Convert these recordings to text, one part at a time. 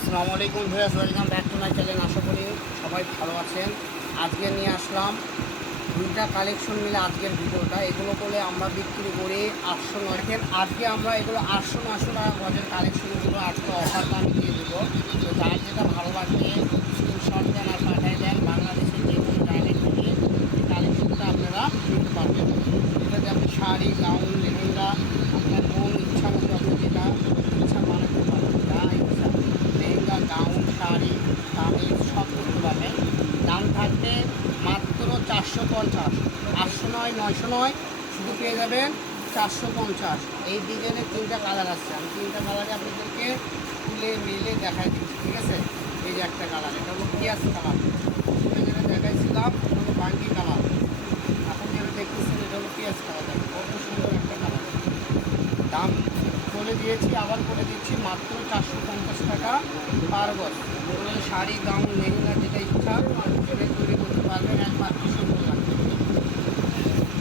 আসসালামু আলাইকুম viewers, welcome back to my channel. আশা করি সবাই ভালো আছেন। আজকে নিয়ে আসলাম দুইটা কালেকশন মিলে আজকের ভিডিওটা। এগুলো করে আমরা বিক্রি করি 800-900। আজকে আমরা এগুলো 800-900 টাকা গজের কালেকশনগুলো আজকে অফার দামে দিয়ে দেবো। তো যার যেটা ভালো লাগবে স্ক্রিনশট দেন আর পাঠিয়ে দেন। বাংলাদেশের যে কোনো জায়গায় থেকে এই কালেকশনটা আপনারা নিতে পারবেন। এটাতে আপনি শাড়ি, গাউন, লেহেঙ্গা আপনার মন ইচ্ছা মতো আপনি যেটা ইচ্ছা বানাতে পারবেন। যা ইচ্ছা লেহেঙ্গা, গাউন, শাড়ি, কামিজ সব করতে পারবেন। দাম থাকবে মাত্র 450। 800 নয়, 900 নয়, শুধু পেয়ে যাবেন 450। এই ডিজাইনের তিনটা কালার আছে। আমি তিনটা কালারে আপনাদেরকে তুলে মিলে দেখাই দিচ্ছি, ঠিক আছে? এই যে একটা কালার, এটা হলো পিঁয়াজ কালার। যেটা দেখাইছিলাম এটা হলো বাঙ্গি কালার। এখন যেটা দেখতেছেন এটা হলো পিঁয়াজ কালার। দেখেন কত সুন্দর একটা কালার। দাম বলে দিয়েছি, আবার করে দিচ্ছি, মাত্র 450 টাকা পার গজ। শাড়ি, গাউন, লেহেঙ্গা যেটা ইচ্ছা সেটাই তৈরি করতে পারবেন। একমাত্র 70 টাকা,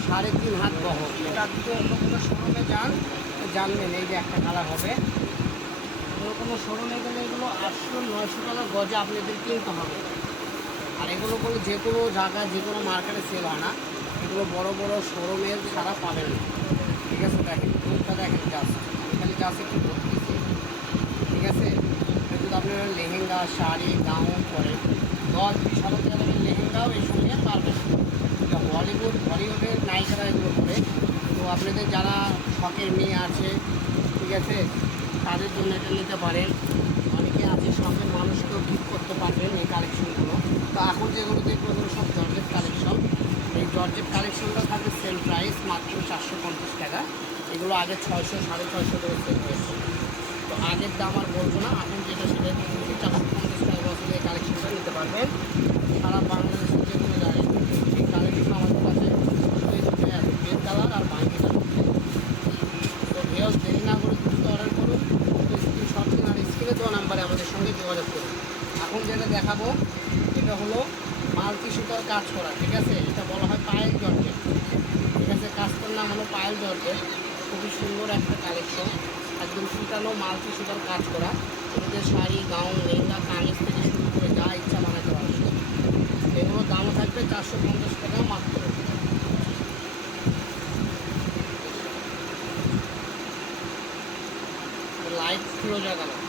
3.5 হাত বহর। এটা যদি অন্য কোনো শোরুমে যান জানবেন এই যে একটা কালার হবে। অন্য কোনো শোরুমে গেলে এগুলো 800-900 টাকা গজে আপনাদের কিনতে হবে। আর এগুলো করে যে কোনো জায়গায় যে কোনো মার্কেটে সেল হয় না। এগুলো বড় বড় শোরুমে ছাড়া পাবেন না, ঠিক আছে? দেখেন রূপটা দেখেন, জাস্ট আমি খালি জাস্ট একটু বলতেছি, ঠিক আছে? যদি আপনারা লেহেঙ্গা, শাড়ি, গাউন পরেন 10-20 হাজার টাকার লেহেঙ্গাও এই সঙ্গে পারবেন। এটা হলিউডের নায়িকারা এগুলো করে। তো আপনাদের যারা শখের মেয়ে আছে, ঠিক আছে, তাদের জন্য এটা নিতে পারেন। অনেকে আছে শখের মানুষকেও ঠিক করতে পারবেন এই কালেকশনগুলো। তো এখন যেগুলো দেখবো এগুলো সব জর্জেট কালেকশন। এই জর্জেট কালেকশনটা থাকবে সেল প্রাইস মাত্র 450 টাকা। এগুলো আগে 600, 650 করে সেল হয়েছে। তো আগের দাম আর বলবো না, এখন যেটা সেটা 450 টাকা বছরে এই কালেকশনটা নিতে পারবেন। সারা বাংলাদেশের যে কোনো জায়গায় এই কালেকশন আমাদের কাছে রেড কালার আর বাঙ্গি কালার। তো ভিউয়ার্স, দেরি না করে দ্রুত অর্ডার করুন। স্ক্রিনশট দিন আর স্ক্রিনে দেওয়া নাম্বারে আমাদের সঙ্গে যোগাযোগ করুন। এখন যেটা দেখাবো এটা হলো মাল্টি সুতার কাজ করা, ঠিক আছে? এটা বলা হয় পায়েল জর্জেট, ঠিক আছে? কাজটার নাম হলো পায়েল জর্জেট। খুবই সুন্দর একটা কালেকশন, একদম সুতানো মাল্টি সুতার কাজ করা। এটাতে শাড়ি, গাউন, লেহেঙ্গা, কামিজ থেকে শুরু করে যা ইচ্ছা বানাতে পারবেন। এগুলোর দামও থাকবে 450 টাকা মাত্র। লাইট ফিরোজা কালার।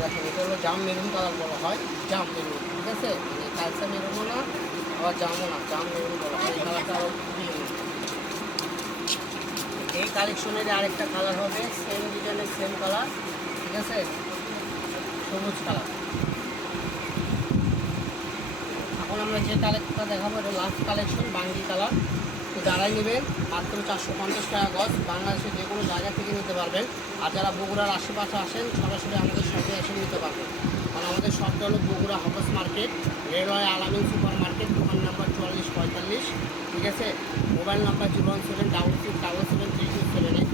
দেখেন এটা হলো জাম মেরুন কালার বলা হয়, জাম মেরুন, ঠিক আছে? মানে কালচা মেরুনও না আবার জামও না, জাম মেরুন বলা হয়। এই কালারটা আরও খুবই ইউনিক। এই কালেকশনের আরেকটা কালার হবে সেম ডিজাইনের সেম কালার, ঠিক আছে? সবুজ কালার। এখন আমরা যে কালেকশনটা দেখাবো এটা লাস্ট কালেকশন, বাঙ্গি কালার। তো যারাই নেবেন মাত্র 450 টাকা গজ। বাংলাদেশের যে কোনো জায়গা থেকে নিতে পারবেন। আর যারা বগুড়ার আশেপাশে আসেন সরাসরি আমাদের শপে এসে নিতে পারবেন। কারণ আমাদের শপটা হলো বগুড়া হকার্স মার্কেট, রেলওয়ে আলামিন সুপার মার্কেট, দোকান নাম্বার 4445, ঠিক আছে? Mobile number 01766773278।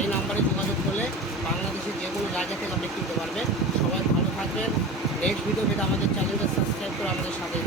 এই নাম্বারে যোগাযোগ করলে বাংলাদেশের যে কোনো জায়গা থেকে আপনি কিনতে পারবেন। সবাই ভালো থাকবেন। নেক্সট ভিডিও পেতে আমাদের চ্যানেলটা সাবস্ক্রাইব করে আমাদের সাথে